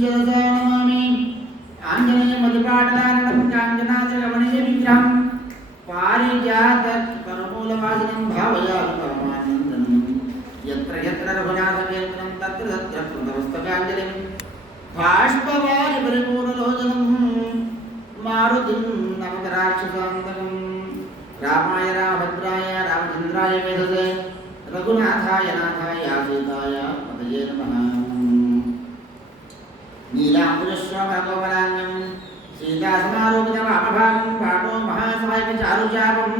శిరసా నమామి. ఆంజనేయమతిపాటలారణం కాంచనాద్రగమణీయ విగ్రహం పారిజాత కరమూలవాసినం భావయామి పరమానందనం. యత్ర యత్ర రఘునాథకీర్తనం తత్ర తత్ర కృతమస్తకాంజలిం బాష్పవారి పరిపూర్ణలోచనం మారుతిం నమత రాక్షసాంతకం. రామాయ రామభద్రాయ రామచంద్రాయ వేదసే రఘునాథాయ నాథాయ సీతాయ పతయే నమః. నీలాంబుజస్వామకోమలాంగం సీతాసమారోపిత వామభాగం పాటో మహాసహాయక చారుచాపం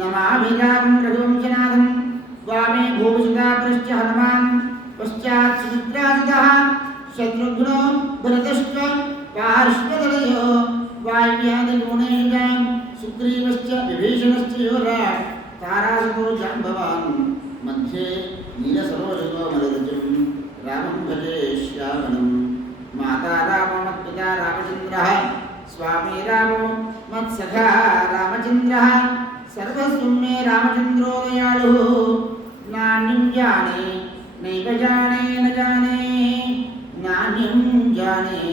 నమాభిరామం రఘువంశనాథం. వామే భూమిసుతాపురశ్చ హనుమాన్ పశ్చాత్ సుమిత్రాజితః శత్రుఘ్నో భరతశ్చ పార్శ్వదలయో వాయువ్యాదిగుణేష సుగ్రీవశ్చ విభీషణశ్చ యోరాట్ తారాసుతో జాంబవాన్ మధ్యే నీలసరోజతో మలరుజం రామం భజే శ్యామలం. మాతా రామో మత్పితా రామచంద్రః స్వామి రామో మత్సఖా రామచంద్రః సర్వస్వం మే రామచంద్రో దయాళుః. నాన్యం జానే నైవ జానే న జానే నాన్యం జానే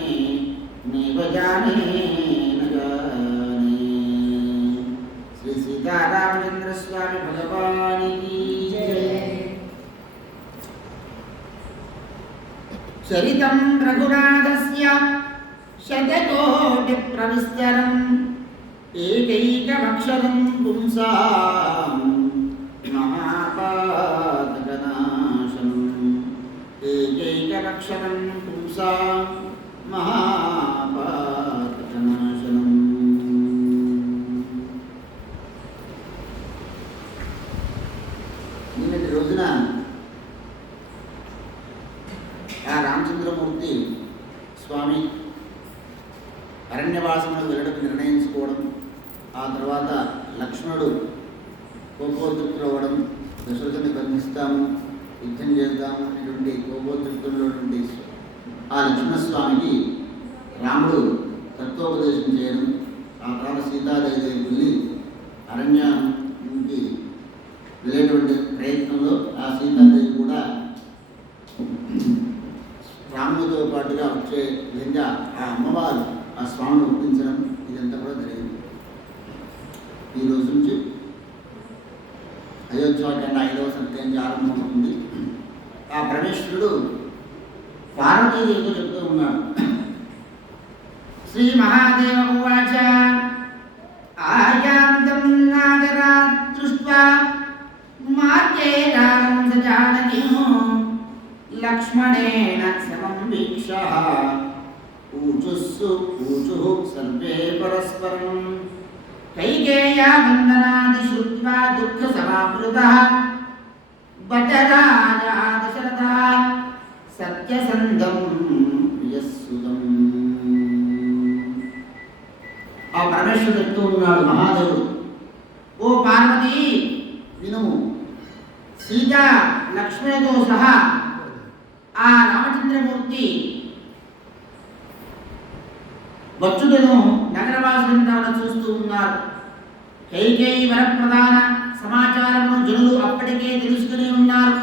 నైవ జానే న జానే. శ్రీ సీతారామచంద్ర స్వామి భగవానికి జయ. చరితం రఘునాథస్య శతకోటి ప్రవిస్తరం ఏకైకమక్షరం పుంసాం మహాపాతకనాశనం. ఏకైకమక్షరం పుంసాం మహాపాతకనాశనం. నిన్నటి రోజున ఆ రామచంద్రమూర్తి స్వామి అరణ్యవాసములకు వెళ్ళడం నిర్ణయించుకోవడం, ఆ తర్వాత లక్ష్మణుడు కోపోద్రిక్తులు అవ్వడం, దశరథుని బంధిస్తాము యుద్ధం చేద్దాము అనేటువంటి కోపోద్రిక్తుల్లో నుండి ఆ లక్ష్మణస్వామికి రాముడు తత్వోపదేశం చేయడం, ఆ తర్వాత సీతాదేవి వెళ్ళి అరణ్యానికి వెళ్ళేటువంటి ప్రయత్నంలో ఆ సీతాదేవి కూడా రాముడితో పాటుగా వచ్చే విధంగా ఆ అమ్మవారు ఆ స్వామిని ఒప్పించడం, ఇదంతా కూడా జరిగింది. ఈ రోజు నుంచి అయోధ్యాకాండ 5వ సంధ్యాయం ఆరంభమవుతుంది. ఆ పరమేశ్వరుడు పార్వతీదేవితో చెప్తూ ఉన్నాడు. శ్రీ మహాదేవ ఉవాచ ఆయాంతం నాగరాత్ దృష్ట్వా మార్గే రామం స జానకీం లక్ష్మణేన సమం వీక్షః ఊచుః సర్వే పరస్పరం. కైకేయా వందనాది శ్రుత్వా దుఃఖ సమావృతః బచరాజా దశరథः సత్యసంధం ప్రియసుతం. ఆ పరమేశ్వరుడు చెప్తూ ఉన్నాడు మహాదేవుడు, ఓ పార్వతి వినుము, సీత లక్ష్మణుతో సహా ఆ రామచంద్రమూర్తి వచ్చుటను నగరవాసులంతా చూస్తూ ఉన్నారు. కైకేయి వరప్రధాన సమాచారమును జనులు అప్పటికే తెలుసుకుని ఉన్నారు.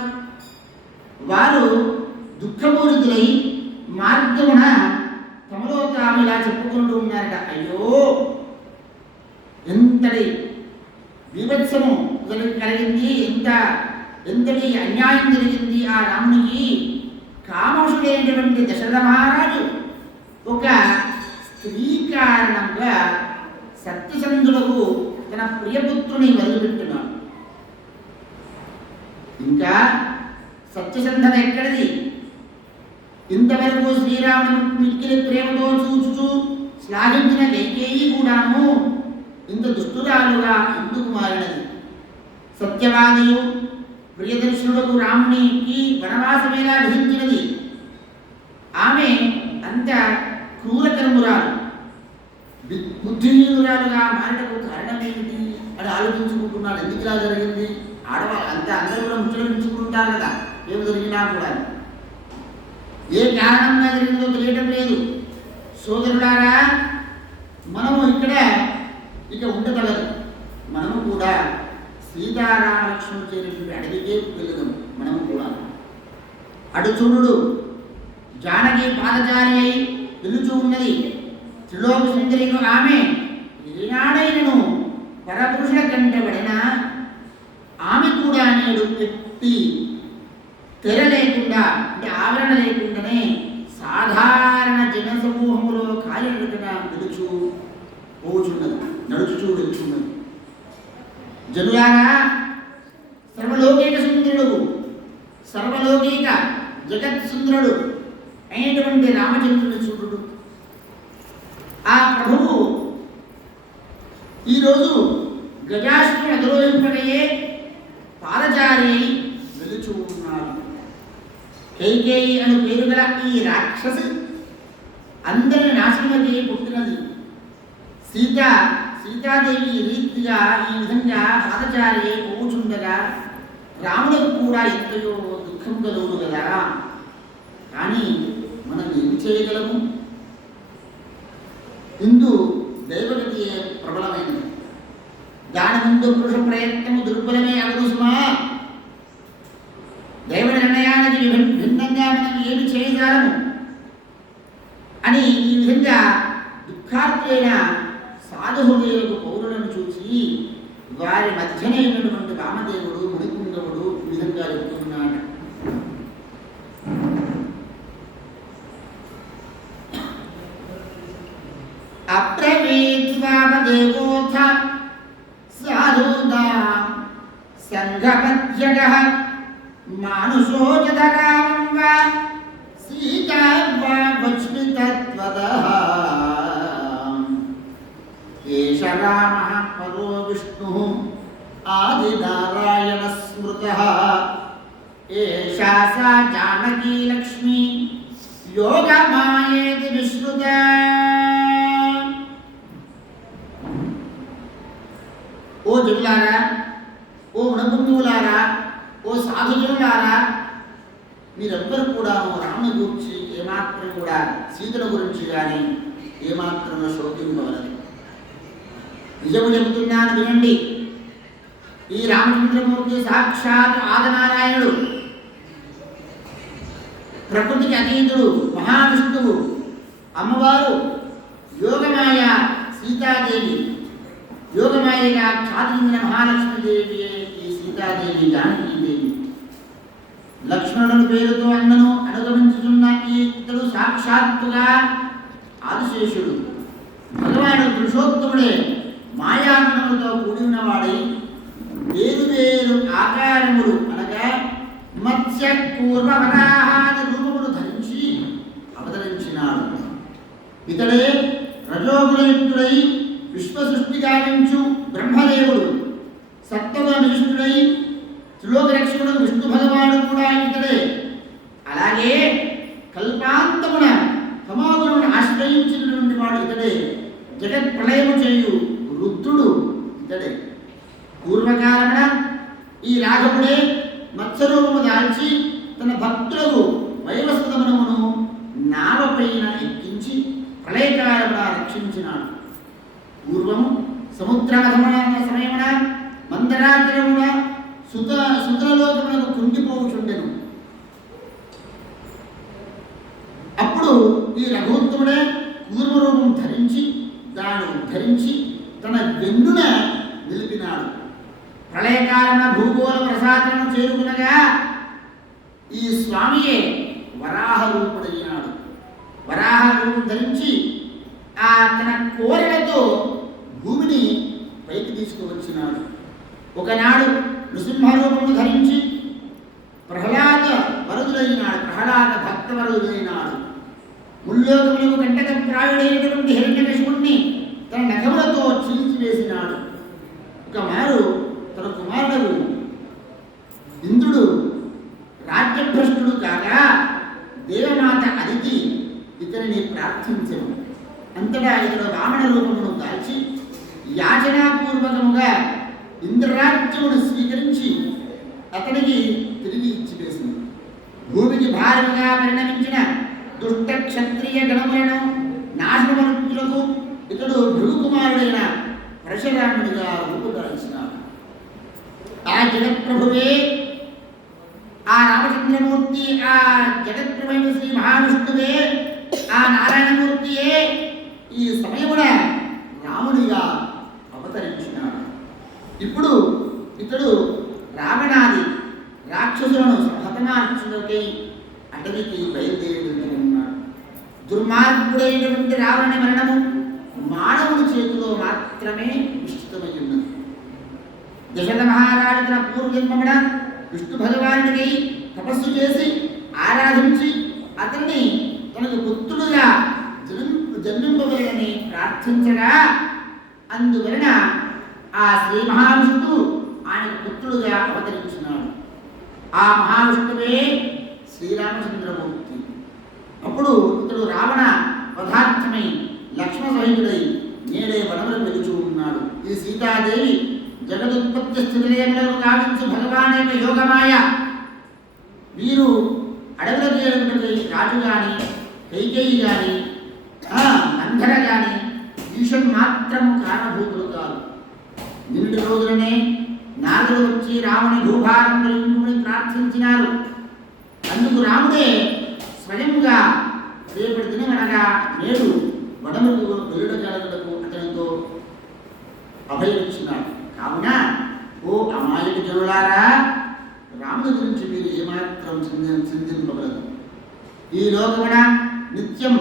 వారు దుఃఖపూరితులై మార్గమున తమలో తాము ఇలా చెప్పుకుంటూ ఉన్నారట, అయ్యో ఎంతటి విభత్సము కలిగింది, ఎంతటి అన్యాయం జరిగింది ఆ రామునికి. కామోషుడైనటువంటి దశరథ మహారాజు ఒక స్త్రీ కారణంగా సత్యసంధులకు తన ప్రియపుత్రుని వదిలిపెట్టున్నాడు. ఇంకా సత్యసంధత ఎక్కడిది? ఇంతవరకు శ్రీరాముని మిక్కిలి ప్రేమతో చూచుచూ శ్లాఘించిన కైకేయి కూడాను ఇంత దుష్టురాలుగా ఎందుకు మారినది? సత్యవాదియు ప్రియదర్శనుడు రామునికి వనవాసమేలా విధించినది. ఆమె అంత క్రూరకర్మురాలు, బుద్ధిహీనురాలుగా మారటకు కారణం ఏమిటి అని ఆలోచించుకుంటున్నాడు. ఎందుకు ఇలా జరిగింది? ఆడవాళ్ళు అంతే, అందరూ కూడా ముచ్చటించుకుంటారు కదా ఏమి జరిగినా కూడా. ఏ కారణంగా జరిగిందో తెలియటం లేదు. సోదరులారా, మనము ఇక ఉండగలరు. మనము కూడా సీతారామ లక్ష్మణుడు చేరినటువంటి అడవికే వెళ్ళదాం. మనము కూడా అటు చూడు, జానకి పాదచారి అయి పిలుచు ఉన్నది. త్రిలోక సుందరిగా ఆమె ఏనాడైనను పరపురుషుల కంటబడిన ఆమె కూడా నేడు ఎట్టి తెర లేకుండా అంటే ఆవరణ లేకుండానే సాధారణ జనసమూహములో కాలినడకన పిలుచు పోచున్నది, నడుచుచూ వెళ్తున్నది. జనులారా, సర్వలౌకిక సుందరుడు, సర్వలౌకిక జగత్ సుందరుడు అయినటువంటి రామచంద్రుని చూడు. ఆ ప్రభువు ఈరోజు గజాసురుని అధిరోహింపడయే పాదచారి వెలుచు ఉన్నాడు. కైకేయి అను పేరు గల ఈ రాక్షసి అందరిని నాశనం చేయి పుట్టినది. సీతాదేవి రీతిగా ఈ విధంగా పాదచారి పోచుండగా రాములకు కూడా ఎంతయో దుఃఖం కలుగును కదా. కానీ మనం ఏం చేయగలము? ఇందు దైవగతి ప్రబలమైనది. దాని ముందు పురుష ప్రయత్నము దుర్బలమే అగును సుమా. దైవ నిర్ణయానికి భిన్నంగా మనం ఏమి చేయగలము అని ఈ విధంగా దుఃఖార్తైన సాధుహృదయులకు పౌరులను చూసి వారి మధ్యనే ఉన్నటువంటి వామదేవుడు మునిపుంగవుడు ఈ విధంగా చెప్తున్నాడు. అప్రవీత్ వామదేవోథ సాధూనాం సంఘమధ్యగః మానుషో జదరామం వా సీతా వా వచ్మితత్వదః ఏష రామః పరో విష్ణుః ఆదినారాయణ స్మృతః ఏషా సా జానకీ లక్ష్మీ యోగమాయేతి విశ్రుత. ఓ జనులారా, ఓ గుణపుంగులారా, ఓ సాధుజనులారా, మీరెవ్వరు కూడా రాముని గురించి ఏమాత్రం కూడా సీతల గురించి కానీ ఏమాత్రం శోకింపవలదు. నిజము చెబుతున్నాను వినండి. ఈ రామచంద్రమూర్తి సాక్షాత్ ఆదినారాయణుడు, ప్రకృతికి అతీతుడు, మహావిష్ణువు. అమ్మవారు యోగమాయ సీతాదేవి, యోగమాయగా ఖ్యాతించిన మహాలక్ష్మీదేవియే ఈ సీతాదేవి, జానకీదేవి. లక్ష్మణుని పేరుతో అన్నను అనుగమించుతున్న ఈ ఇతడు సాక్షాత్తుగా ఆదిశేషుడు. భగవానుడు పురుషోత్తముడే మాయాగుణములతో కూడి ఉన్నవాడై వేరు వేరు ఆకారములు అనగా మత్స్య పూర్వ వరాహాది రూపములు ధరించి అవతరించినాడు. ఇతడే రజోగుణయుక్తుడై విశ్వ సృష్టి గావించు బ్రహ్మదేవుడు. సత్వగుణ నిష్ఠుడై త్రిలోకరక్షకుడు విష్ణు భగవానుడు కూడా ఇతడే. అలాగే కల్పాంతమున తమోగుణమును ఆశ్రయించినటువంటి వాడు ఇతడే. జగత్ ప్రళయము చేయు రుద్రుడు ఇతడే. పూర్వకాలమున ఈ రాఘవుడే మత్స్యరూపము దాల్చి తన భక్తులకు వైవస్వతమును నావపైన ఎక్కించి ప్రళయకాలమున రక్షించినాడు. పూర్వము సముద్రమథమున సమయమున మందరాచరమున సుతలోకమునకు కుంగిపోవుచుండెను. అప్పుడు ఈ రఘుత్తముడే కూర్మరూపం ధరించి దాన్ని ఉద్ధరించి తన వెన్నున నిలిపినాడు. ప్రళయకాలమున భూగోళ ప్రసాదము చేరుకునగా ఈ స్వామియే వరాహ రూపుడైనాడు. వరాహ రూపం ధరించి తన కోరికతో భూమిని పైకి తీసుకువచ్చినాడు. ఒకనాడు నృసింహరూపము ధరించి ప్రహ్లాద వరుదులైనాడు, ప్రహ్లాద భక్త వరుదులైనాడు. ముల్లోకములకు కంటక ప్రాయుడైనటువంటి హిరణ్యకశిపుణ్ణి తన నఖములతో చీల్చివేసినాడు. ఒక మారు తన కుమారుడు ఇంద్రుడు రాజ్యభ్రష్టుడు కాగా దేవమాత అదితి ఇతనిని ప్రార్థించను. అంతటా ఇతడు వామన రూపమును దాల్చి యాచనాపూర్వకముగా ఇంద్రరాజ్యమును స్వీకరించి అతడికి తిరిగి ఇచ్చివేసింది. భూమికి భారముగా పరిణమించిన దుష్ట క్షత్రియ గణములను నాశనమనులకు ఇతడు భృగుకుమారుడైన పరశురాముడిగా రూపుదాల్చినాడు. ఆ జగత్ప్రభువే ఆ రామచంద్ర శ్రీరామచంద్రమూర్తి ఆ జగద్గురువైన శ్రీ మహావిష్ణువే ఆ నారాయణమూర్తియే ఈ సమయమున రాముడిగా అవతరించినాడు. ఇప్పుడు ఇతడు రావణాది రాక్షసులను హతమార్చులకై అటవికి బయలుదేరుతున్నాడు. దుర్మార్గుడైనటువంటి రావణ మరణము మానవుడి చేతిలో మాత్రమే నిశ్చితమై ఉన్నది. దశరథ మహారాజు తన పూర్వజన్మమున విష్ణు భగవానుడికి తపస్సు చేసి ఆరాధించి అతన్ని తనకు పుత్రుడుగా జన్మింపవలెనని ప్రార్థించగా అందువలన ఆ శ్రీ మహావిష్ణువు ఆయనకు పుత్రుడుగా అవతరించినాడు. ఆ మహావిష్ణువే శ్రీరామచంద్రమూర్తి. అప్పుడు ఇతడు రావణ పదార్థమై లక్ష్మణ సహితుడై నేడే వనములు వెలుచు ఉన్నాడు. ఈ సీతాదేవి జగదుత్పత్తి స్థితిలయములను గావించు భగవాన్ యొక్క యోగమాయ. వీరు అడవులకు చేరుకున్నది రాజు గాని కైకేయి గాని నందర గాని ఈశ్వరు మాత్రము కారణభూతులు కాదు. నిన్నటి రోజులనే నారదుడు వచ్చి రాముని భూభారం కలిగించుకుని ప్రార్థించినారు. అందుకు రాముడే స్వయంగా రేపటి దినమనగా నేడు వనములకు వెళ్ళడగలకు అతనితో అభయమిచ్చినాడు. కావున ఓ అమాయక జనులారా, రాముని గురించి మీరు ఏమాత్రం చింతింపగలదు. ఈ లోకమున నిత్యం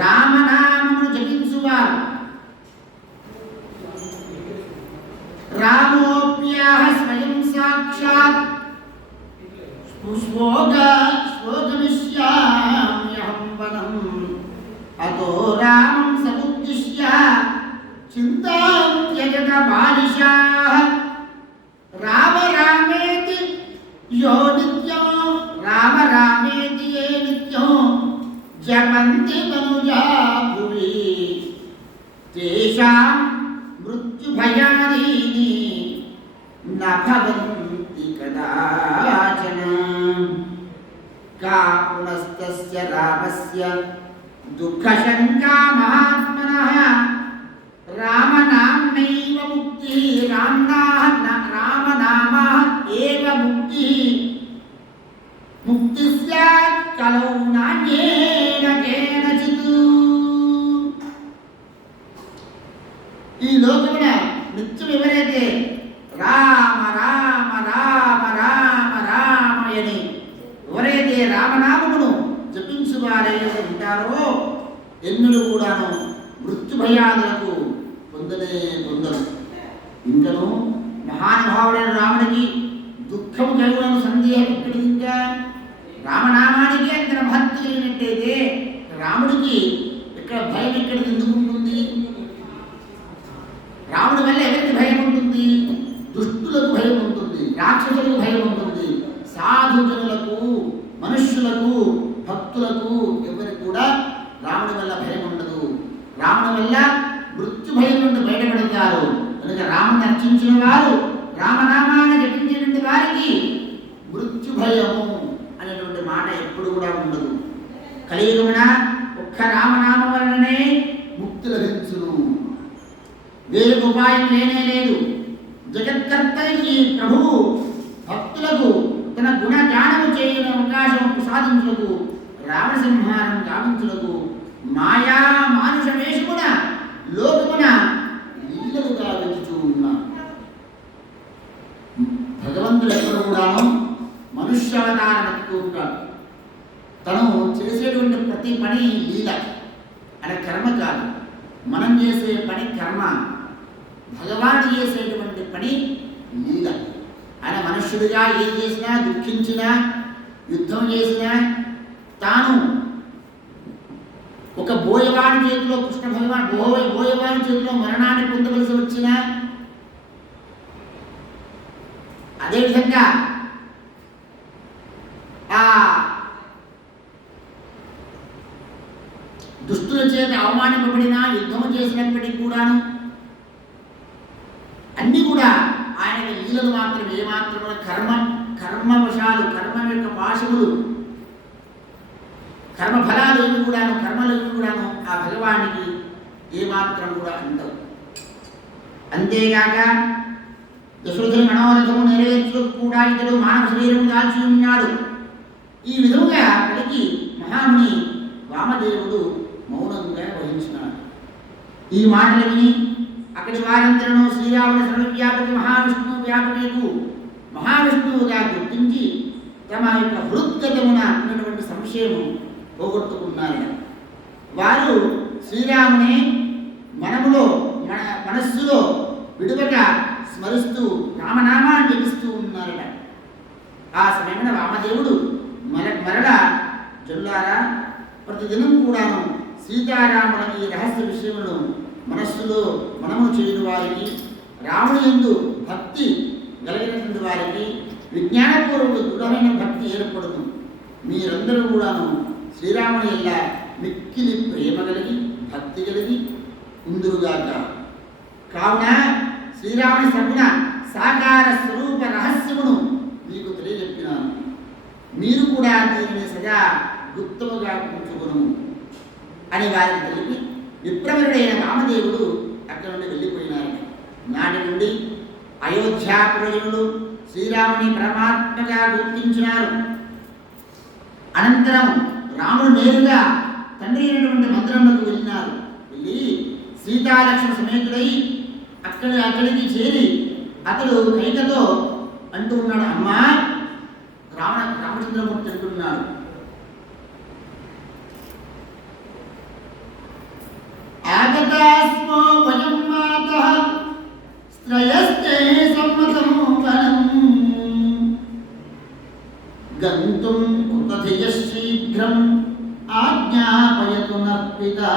రామనామమును జపించువారు రామోప్యాహ స్వయం సాక్షాత్ స్వోగమిష్యామ్యహం వనం అతో రామం సముద్దిశ్య చింతాం త్యజత బాలిషాః రామ రామేతి యో నిత్యం రామ రామేతి యే నిత్యం జపంతి మనుజా భువి తేషాం మృత్యుభయాదీని న భవంతి కదాచన కా పునస్తస్య రామస్య దుఃఖశంకా మహాత్మనః రామనామ్నైవ ముక్తి రామనామ ఏవ ముక్తి ముక్తి స్యాత్ కలౌ నాన్యేన కేనచిత్. ఈ లోకమున నిత్యం ఎవరైతే రామ రామ రామ రామ రామ అని ఎవరైతే రామనామమును జపించువారైతే ఉంటారో ఎన్నుడు కూడాను మృత్యుభయాదులకు పొందరు. ఇంకను మహానుభావుడైన రాముడికి దుఃఖము కలుగునని సందేహం ఎక్కడిది? ఇంకా రామనామానికి అంత భక్తి కలిగినట్టయితే రాముడికి ఇక్కడ భయం ఎక్కడిది? ఎందుకు ఉంటుంది? రాముడి వల్ల ఎవరికి భయం ఉంటుంది? దుష్టులకు భయం ఉంటుంది, రాక్షసులకు భయం ఉంటుంది, సాధుజనులకు మనుష్యులకు భక్తులకు ఎవరికి కూడా రాముడి వల్ల భయం ఉండదు. రాముడి వల్ల మృత్యు భయం నుండి బయటపడతారు. కనుక రాముని అర్చించిన వారు రామనామాన్ని జపించినటువంటి వారికి మృత్యు భయము అనేటువంటి మాట ఎప్పుడు కూడా ఉండదు. కలియుగమున ఒక్క రామనామం వలననే ముక్తి లభించును. వేరే ఉపాయం లేనే లేదు. జగత్కర్త ఈ ప్రభువు భక్తులకు తన గుణ జ్ఞానము చేయని అవకాశం ప్రసాదించులకు రావణ సంహారం గావించులకు మాయా మానుష వేషమున లోకమున లీలలు గావించుతూ ఉన్నారు. భగవంతుడు ఎక్కడ కూడాను మనుష్యావతారం ఎత్తుతూ ఉంటాడు. తను చేసేటువంటి ప్రతి పని లీల, అది కర్మ కాదు. మనం చేసే పని కర్మ, భగవానుడు చేసేటువంటి పని లీల. ఆయన మనుష్యుడిగా ఏం చేసినా, దుఃఖించినా, యుద్ధం చేసినా, తాను ఒక బోయవాడి చేతిలో కృష్ణ భగవాన్ బోయవాడి చేతిలో మరణాన్ని పొందవలసి వచ్చినా, అదేవిధంగా ఆ దుష్టుల చేత అవమానింపబడినా, యుద్ధము చేసినప్పటికీ కూడాను అన్నీ కూడా ఆయన లీలలు మాత్రం ఏమాత్రం కర్మవశాలు, కర్మ యొక్క పాశములు, కర్మఫలాలు ఏమి కూడాను, కర్మలు ఏమి కూడాను ఆ భగవానికి ఏమాత్రం కూడా ఉండవు. అంతేగాక దశరథుని మనోరథము నెరవేర్చుకు కూడా ఇతడు మానవ శరీరము దాల్చి ఉన్నాడు. ఈ విధముగా పలికి మహాముని వామదేవుడు మౌనంగా వహించినాడు. ఈ మాటలు విని అక్కడి వారందరూ శ్రీరాముని సర్వవ్యాపక మహావిష్ణువుగా గుర్తించి తమ యొక్క హృద్గతమున ఉన్నటువంటి సంశయము పోగొట్టుకున్నారు. వారు శ్రీరాముని మనస్సులో విడువక స్మరిస్తూ రామనామాన్ని జపిస్తూ ఉన్నారట. ఆ సమయమున వామదేవుడు మరల జొల్లారా, ప్రతిదినం కూడాను సీతారాముల ఈ రహస్య విషయములను మనస్సులో మనము చేయని వారికి, రాముని యందు భక్తి కలిగినటువంటి వారికి విజ్ఞానపూర్వక దృఢమైన భక్తి ఏర్పడును. మీరందరూ కూడాను శ్రీరాముని ఎల్ల మిక్కిలి ప్రేమ కలిగి భక్తి కలిగి ఉందురుగాక. కావున శ్రీరాముని సగుణ సాకార స్వరూప రహస్యమును మీకు తెలియజెప్పినాను. మీరు కూడా దీనిని సదా గుప్తముగా ఉంచుకును అని వారికి తెలిపి విప్రవరుడైన వామదేవుడు అక్కడి నుండి వెళ్ళిపోయినారు. నాటి నుండి అయోధ్యా ప్రజలు శ్రీరాముని పరమాత్మగా గుర్తించినారు. అనంతరం రాముడు నేరుగా తండ్రి అయినటువంటి మందిరంలోకి వెళ్ళినారు. వెళ్ళి సీతాలక్ష్మణ సమేతుడై అక్కడికి చేరి అతడు కైకతో అంటూ ఉన్నాడు, అమ్మా రామచంద్రమూర్తి అంటున్నాడు, ఆగతాస్మో వయం మాతః శ్రయస్తే సమ్మతం వనం గంతుం కుతధియ శీఘ్రం ఆజ్ఞాపయతు నర్పితా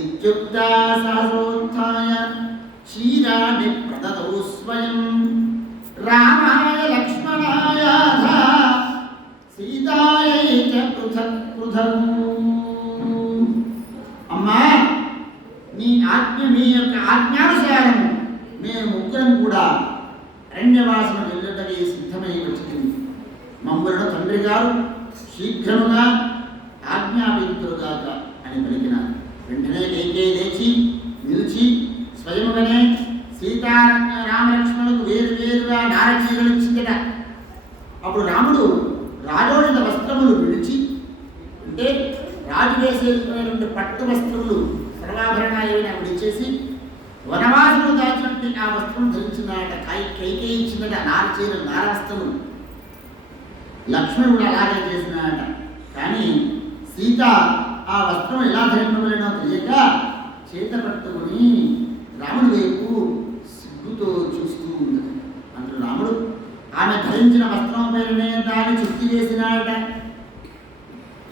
ఇత్యుక్తా సహసోత్థాయ క్షీరాణి ప్రదదౌ స్వయం రామాయ లక్ష్మణాయాథ సీతాయై చ పృథక్ పృథక్. అమ్మా, మీ యొక్క ఆజ్ఞానుసారము మేము ముగ్గురం కూడా అరణ్యవాసము వెళ్ళటమే సిద్ధమై వచ్చింది. మమ్మలను తండ్రి గారు శీఘ్రముగా ఆజ్ఞాపింతురుగాక అని పలికినారు. వెంటనే కైకేయి లేచి నిలిచి స్వయముగానే రామలక్ష్మణులకు వేరువేరుగా నారచీరలు ఇచ్చిందట. అప్పుడు రాముడు రాజోడిత వస్త్రములు విడిచి, అంటే రాజు వేసేటువంటి పట్టు వస్త్రములు సర్వాభరణాలు ఏమైనా విడిచేసి వనవాసము దాచినట్టు ఆ వస్త్రం ధరించినాయట. కైకేయి ఇచ్చిందట నారచీరలు, నారవస్త్రములు. లక్ష్మణుడు అలాగే చేసినాడట. కానీ సీత ఆ వస్త్రం ఎలా ధరింపబడినో తెలియక చేత పట్టుకుని రాముడి వైపు సిగ్గుతో చూస్తూ ఉన్నది. అంటూ రాముడు ఆమె ధరించిన వస్త్రం పైనే దాన్ని చుట్టి వేసినాడట.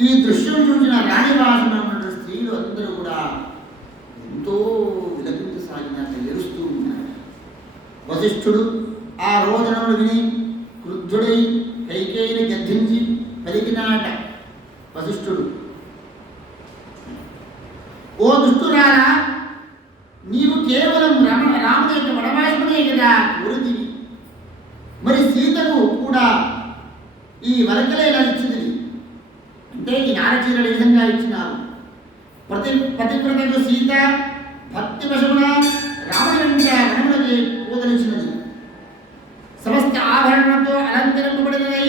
ఈ దృశ్యం చూసిన రాణివాసన ఉన్నటువంటి స్త్రీలు అందరూ కూడా ఎంతో విలపించసాగినాక ఏడుస్తూ ఉన్నారు. వశిష్ఠుడు ఆ రోదనములు విని క్రుద్ధుడై కైకేయిని గద్దించి పలికినాట. వశిష్ఠుడు, ఓ దుష్టురాలా, నీవు కేవలం రాముని యొక్క వనవాసమునే కదా కోరితివి, మరి సీతకు కూడా ఈ వరకలే ఇలా ఇచ్చింది. అంటే ఈ నారచీరలు ఏ విధంగా ఇచ్చినారు? పతివ్రతకు సీత భక్తి వశమున రాముని వెంట వనములకి పోదలిచ్చినది. సమస్త ఆభరణంతో అలంకరింపబడినదై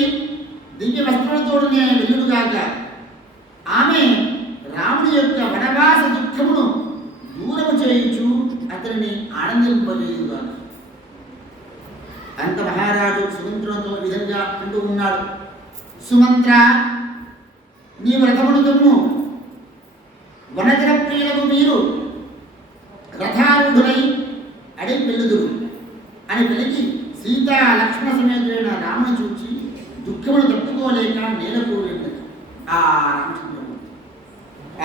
దివ్య వస్త్రములతోనే వెల్లుడుగాక ఆమె రాముడి యొక్క వనవాస దుఃఖమును దూరము చేయించు అతనిని ఆనందింపజేయుగాక. అంత మహారాజు సుమంత్రునితో విధంగా అంటూ ఉన్నాడు, సుమంత్ర, నీ రథమును దుమ్ము, వనజన ప్రియులకు మీరు రథారూఢులై అడిగి వెళ్ళుదురు అని పలికి సీతా లక్ష్మణ సమేతుడైన రాముని చూచి దుఃఖమును తట్టుకోలేక నేలకూరింది. ఆ రామచంద్రమూర్తి,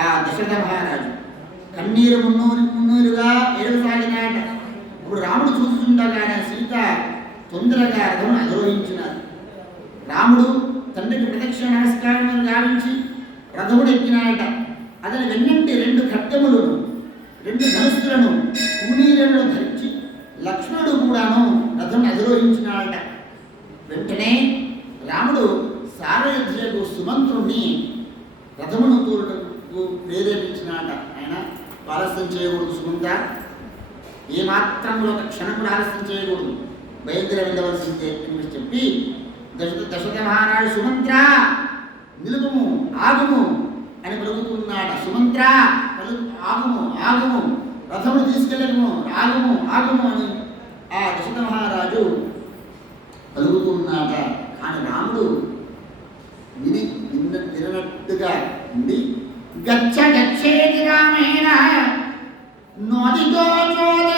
ఆ దశరథ మహారాజు కన్నీరు మున్నూరుగా ఏడవసాగినాట. ఇప్పుడు రాముడు చూస్తుండగానే సీత తొందరగా రథమును అధిరోహించినారు. రాముడు తండ్రికి ప్రదక్షిణ నమస్కారములు గావించి రథముడు ఎక్కినాయట. అతని వెన్నంటి 2 ఖడ్గములను 2 ధనుస్సులను పూనీలను ధరించి లక్ష్మణుడు కూడాను రథం అధిరోహించినాడట. వెంటనే రాముడు సారథ్యకు సుమంత్రుణ్ణి రథమును కూరుటకు ప్రేరేపించినాట. ఆయన ఆలస్యం చేయకూడదు సుమంత, ఏమాత్రం ఒక క్షణం ఆలస్యం చేయకూడదు, బయలుదేరి వెళ్ళవలసిందే అని చెప్పి దశరథ మహారాజు సుమంత్ర నిలుపుము ఆగుము అని పలుకుతున్నాడ. సుమంత్ర ఆగుము ఆగుము, రథమును తీసుకెళ్ళము, ఆగుము ఆగుము అని ఆ దశరథ మహారాజు పలుకుతున్నాడ. కానీ రాముడు వినట్టుగా ఉండి గచ్చ గచ్చేది రామేణ నోదితో చోద